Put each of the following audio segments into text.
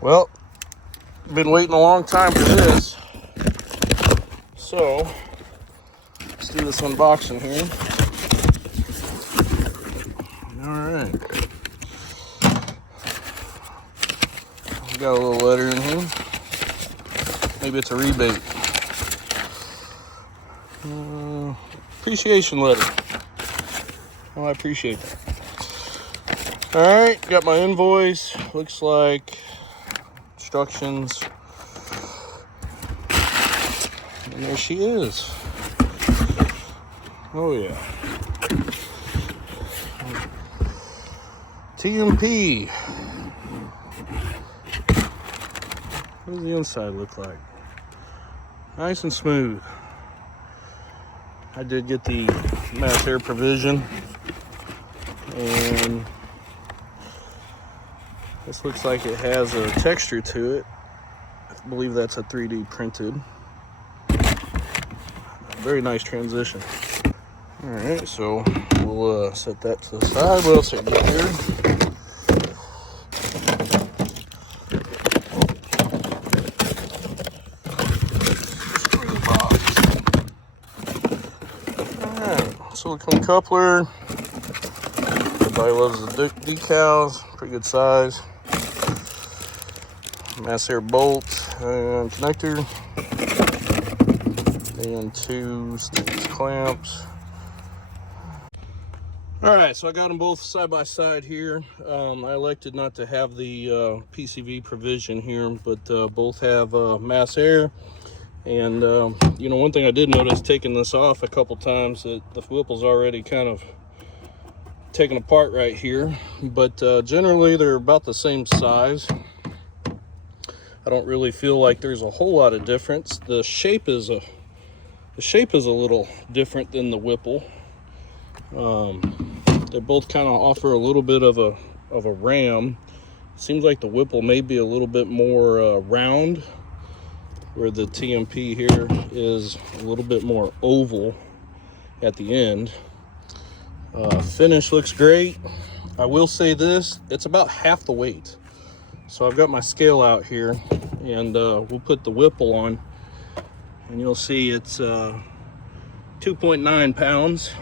Well, been waiting a long time for this, so let's do this unboxing here. All right, we got a little letter in here. Maybe it's a rebate. Appreciation letter. Oh, I appreciate that. All right, got my invoice. Looks like instructions. And there she is. Oh yeah. TMP. What does the inside look like? Nice and smooth. I did get the mass air provision, and this looks like it has a texture to it. I believe that's a 3D printed. Very nice transition. All right, so we'll set that to the side. What else I got here? Silicone coupler. Everybody loves the decals. Pretty good size. Mass air bolt and connector. And 2 stainless clamps. Alright, so I got them both side by side here. I elected not to have the PCV provision here, but both have mass air. And, you know, one thing I did notice taking this off a couple times, that the Whipple's already kind of taken apart right here. But generally, they're about the same size. I don't really feel like there's a whole lot of difference. The shape is a little different than the Whipple. They both kind of offer a little bit of a ram. Seems like the Whipple may be a little bit more round, where the TMP here is a little bit more oval at the end. Finish looks great. I will say this, it's about half the weight. So I've got my scale out here, and we'll put the Whipple on, and you'll see it's 2.9 pounds.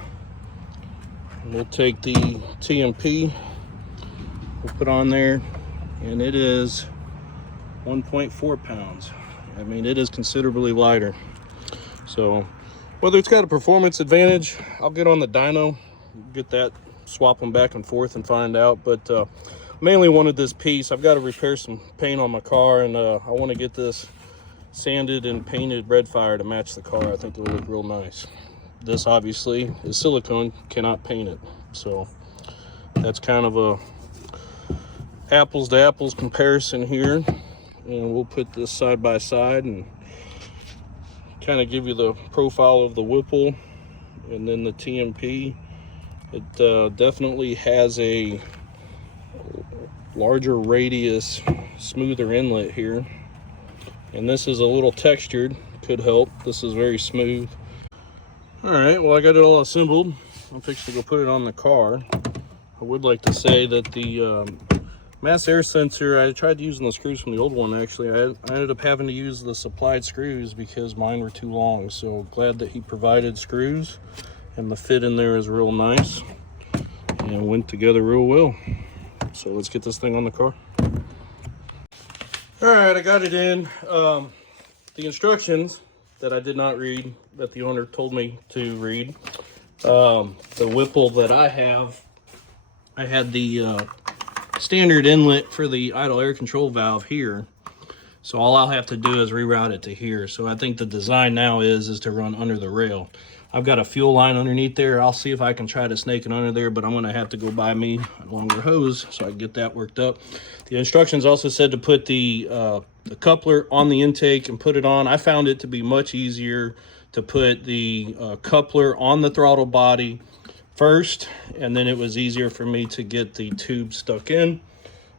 And we'll take the TMP, we'll put on there, and it is 1.4 pounds. I mean, it is considerably lighter. So whether it's got a performance advantage, I'll get on the dyno, get that, swap them back and forth and find out. But mainly wanted this piece. I've got to repair some paint on my car, and I want to get this sanded and painted red fire to match the car. I think it'll look real nice. This obviously is silicone, cannot paint it. So that's kind of a apples to apples comparison here. And we'll put this side by side and kind of give you the profile of the Whipple and then the TMP. It definitely has a larger radius, smoother inlet here. And this is a little textured, could help. This is very smooth. All right, well, I got it all assembled. I'm fixing to go put it on the car. I would like to say that the mass air sensor, I tried using the screws from the old one. Actually, I ended up having to use the supplied screws because mine were too long. So glad that he provided screws, and the fit in there is real nice and went together real well. So let's get this thing on the car. All right, I got it in. The instructions that I did not read, that the owner told me to read. The Whipple that I have, I had the standard inlet for the idle air control valve here. So all I'll have to do is reroute it to here. So I think the design now is to run under the rail. I've got a fuel line underneath there. I'll see if I can try to snake it under there, but I'm gonna have to go buy me a longer hose so I can get that worked up. The instructions also said to put the coupler on the intake and put it on. I found it to be much easier to put the coupler on the throttle body first, and then it was easier for me to get the tube stuck in.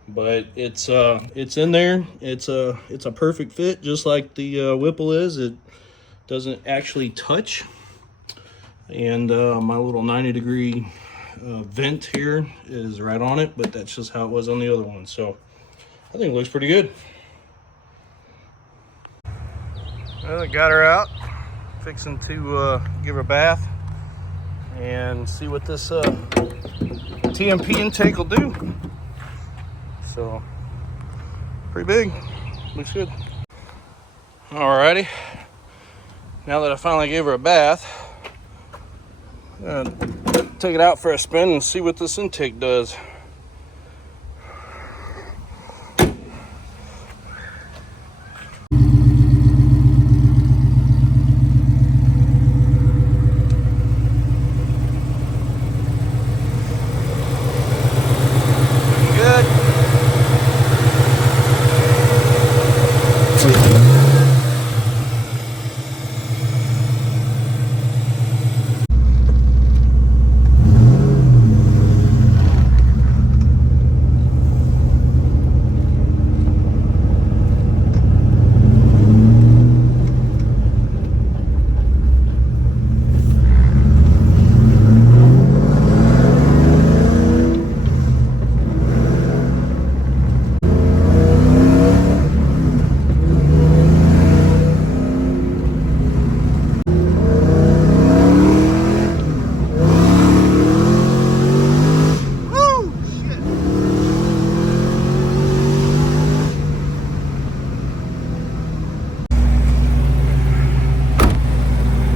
But it's in there. It's a perfect fit, just like the Whipple is. It doesn't actually touch. And my little 90-degree vent here is right on it, but that's just how it was on the other one. So I think it looks pretty good. Well, I got her out, fixing to give her a bath and see what this TMP intake will do. So, pretty big, looks good. Alrighty, now that I finally gave her a bath, I'm gonna take it out for a spin and see what this intake does.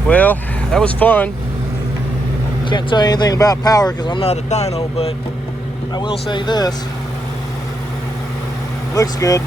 Well, that was fun. Can't tell you anything about power because I'm not a dyno, but I will say this. Looks good.